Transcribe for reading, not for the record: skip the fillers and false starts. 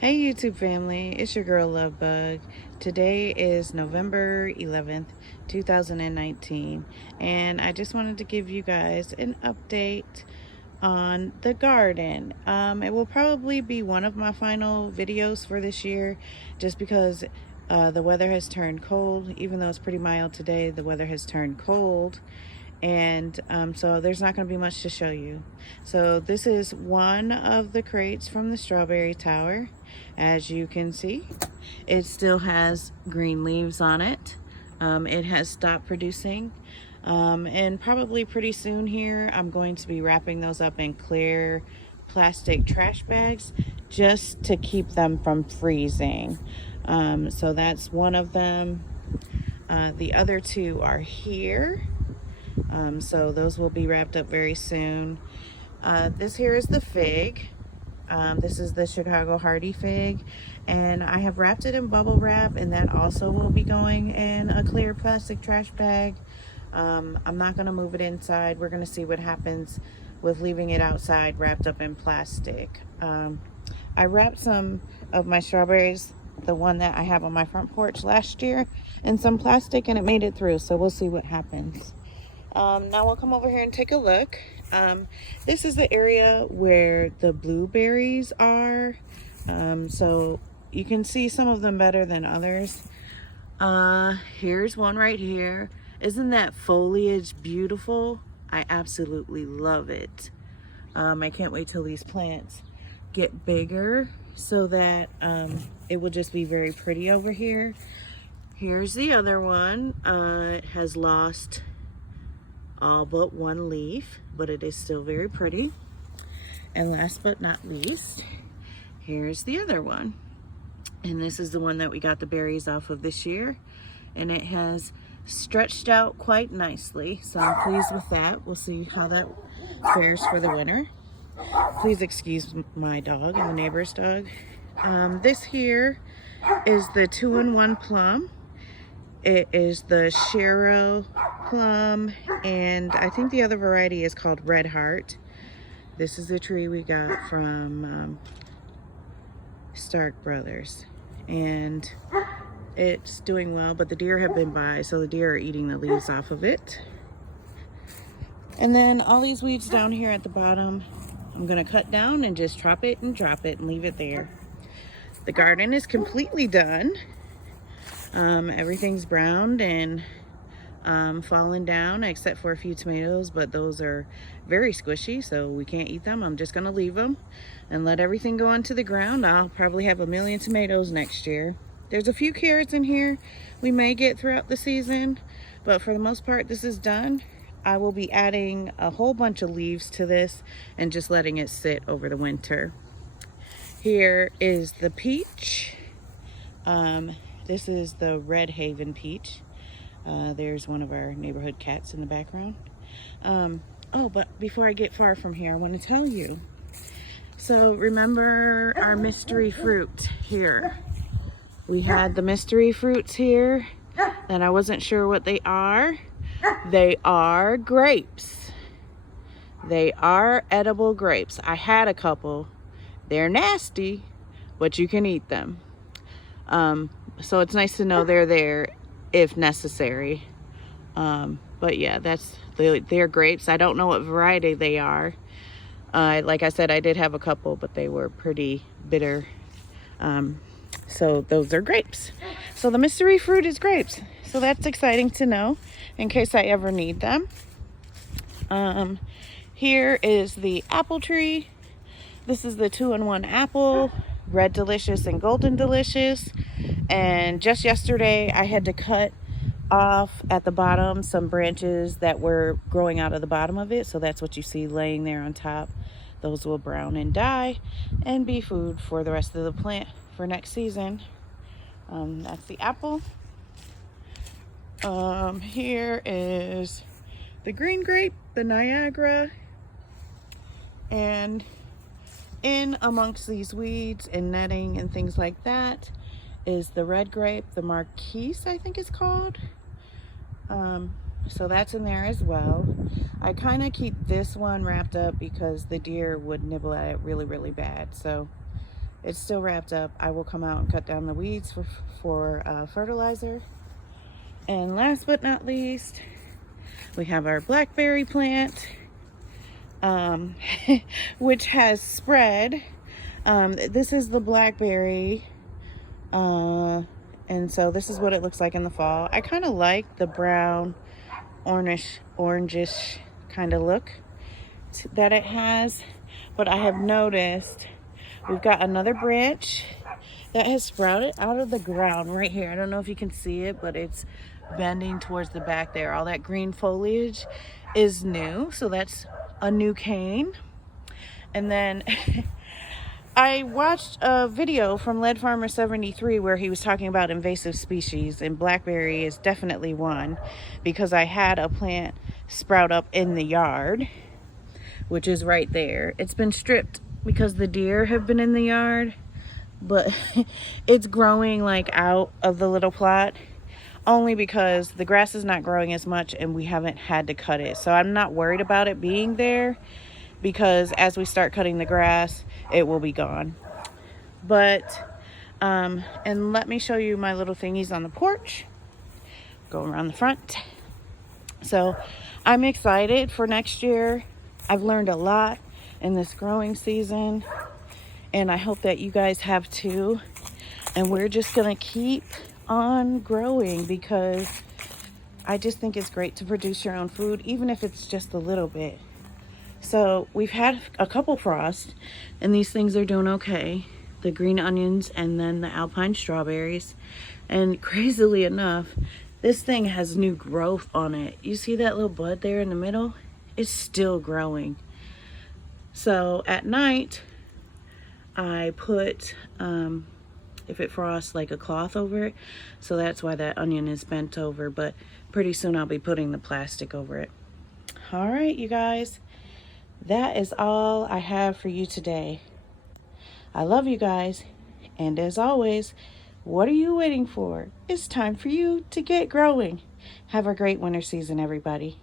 Hey YouTube family, it's your girl Lovebug. Today is November 11th, 2019, and I just wanted to give you guys an update on the garden. It will probably be one of my final videos for this year just because the weather has turned cold. Even though it's pretty mild today, the weather has turned cold, and so there's not going to be much to show you. So this is one of the crates from the strawberry tower. As you can see, it still has green leaves on it. It has stopped producing, and probably pretty soon here I'm going to be wrapping those up in clear plastic trash bags just to keep them from freezing. So that's one of them. The other two are here. So those will be wrapped up very soon. This here is the fig. This is the Chicago Hardy fig, and I have wrapped it in bubble wrap, and that also will be going in a clear plastic trash bag. I'm not going to move it inside. We're going to see what happens with leaving it outside wrapped up in plastic. I wrapped some of my strawberries, the one that I have on my front porch last year, in some plastic, and it made it through, so we'll see what happens. Now we'll come over here and take a look. This is the area where the blueberries are. So you can see some of them better than others. Here's one right here. Isn't that foliage beautiful? I absolutely love it. I can't wait till these plants get bigger so that it will just be very pretty over here. Here's the other one. It has lost all but one leaf, but it is still very pretty. And last but not least, here's the other one. And this is the one that we got the berries off of this year. And it has stretched out quite nicely, so I'm pleased with that. We'll see how that fares for the winter. Please excuse my dog and the neighbor's dog. This here is the 2-in-1 plum. It is the Shero plum, and I think the other variety is called Red Heart. This is the tree we got from Stark Brothers, and it's doing well, but the deer have been by, so the deer are eating the leaves off of it. And then all these weeds down here at the bottom, I'm gonna cut down and just drop it and leave it there. The garden is completely done. Everything's browned and fallen down except for a few tomatoes, but those are very squishy, so we can't eat them. I'm just gonna leave them and let everything go onto the ground. I'll probably have 1,000,000 tomatoes next year. There's a few carrots in here we may get throughout the season, but for the most part this is done. I will be adding a whole bunch of leaves to this and just letting it sit over the winter. Here is the peach. This is the Red Haven peach. There's one of our neighborhood cats in the background. Oh, but before I get far from here, I want to tell you. So remember our mystery fruit here. We had the mystery fruits here, and I wasn't sure what they are. They are grapes. They are edible grapes. I had a couple. They're nasty, but you can eat them. So it's nice to know they're there if necessary. But yeah, they're grapes. I don't know what variety they are. Like I said, I did have a couple, but they were pretty bitter. So those are grapes. So the mystery fruit is grapes. So that's exciting to know in case I ever need them. Here is the apple tree. This is the 2-in-1 apple, Red Delicious and Golden Delicious. And just yesterday I had to cut off at the bottom some branches that were growing out of the bottom of it. So that's what you see laying there on top. Those will brown and die and be food for the rest of the plant for next season. That's the apple. Here is the green grape, the Niagara. And in amongst these weeds and netting and things like that is the red grape, the Marquise, I think it's called. So that's in there as well. I kind of keep this one wrapped up because the deer would nibble at it really, really bad. So it's still wrapped up, I will come out and cut down the weeds for fertilizer. And last but not least, we have our blackberry plant, which has spread. This is the blackberry, and so this is what it looks like in the fall. I kind of like the brown, orangish kind of look that it has, but I have noticed we've got another branch that has sprouted out of the ground right here. I don't know if you can see it, but it's bending towards the back there. All that green foliage is new, so that's a new cane. And then I watched a video from Lead Farmer 73 where he was talking about invasive species, and blackberry is definitely one, because I had a plant sprout up in the yard, which is right there. It's been stripped because the deer have been in the yard, but it's growing like out of the little plot, only because the grass is not growing as much and we haven't had to cut it. So I'm not worried about it being there, because as we start cutting the grass, it will be gone. But and let me show you my little thingies on the porch. Go around the front. So I'm excited for next year. I've learned a lot in this growing season, and I hope that you guys have too. And we're just gonna keep on growing, because I just think it's great to produce your own food, even if it's just a little bit. So we've had a couple frosts, and these things are doing okay. The green onions and then the alpine strawberries. And crazily enough, this thing has new growth on it. You see that little bud there in the middle? It's still growing. So at night, I put, if it frosts, like a cloth over it. So that's why that onion is bent over, but pretty soon I'll be putting the plastic over it. All right, you guys. That is all I have for you today. I love you guys. And as always, what are you waiting for? It's time for you to get growing. Have a great winter season, everybody.